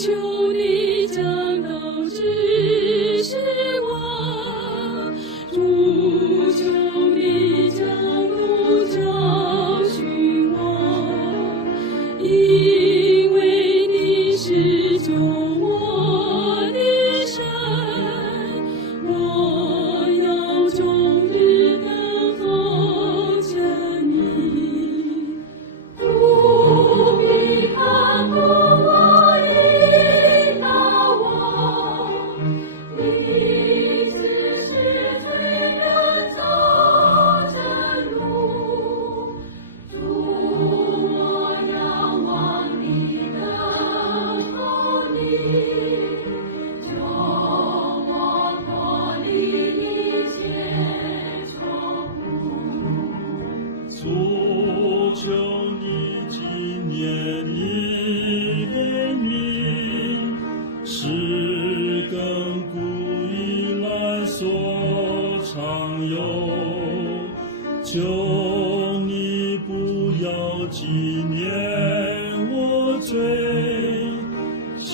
求你将道指示我，主求你将路教训我，因为你是救我的神，我要终日等候着你。不必看顾我，引导我，你此时催人走正路。主，我仰望你，等候你，救我脱离一切愁苦。主，求你纪念你的名，是亘古以来所常有。求你不要纪念我罪，使